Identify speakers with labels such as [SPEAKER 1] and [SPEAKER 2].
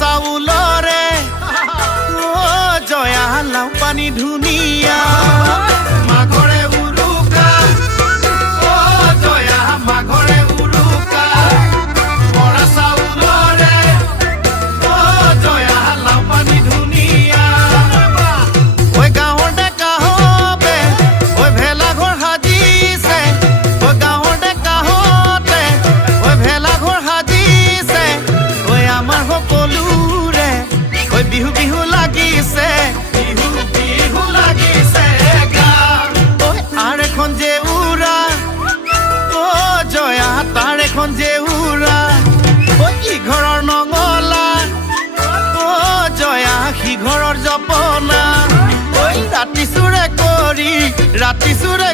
[SPEAKER 1] চাউলৰে জয়া লাও পানী ধুনীয়া। বিহু লাগিছে। বিহু বিহু লাগিছে গান। এখন যে উৰা অ জয়া তাৰ এখন যে উৰা ঐ ইঘৰৰ নঙলা অ জয়া সিঘৰৰ জপনা। ঐ ৰাতি চোৰে কৰি ৰাতি চোৰে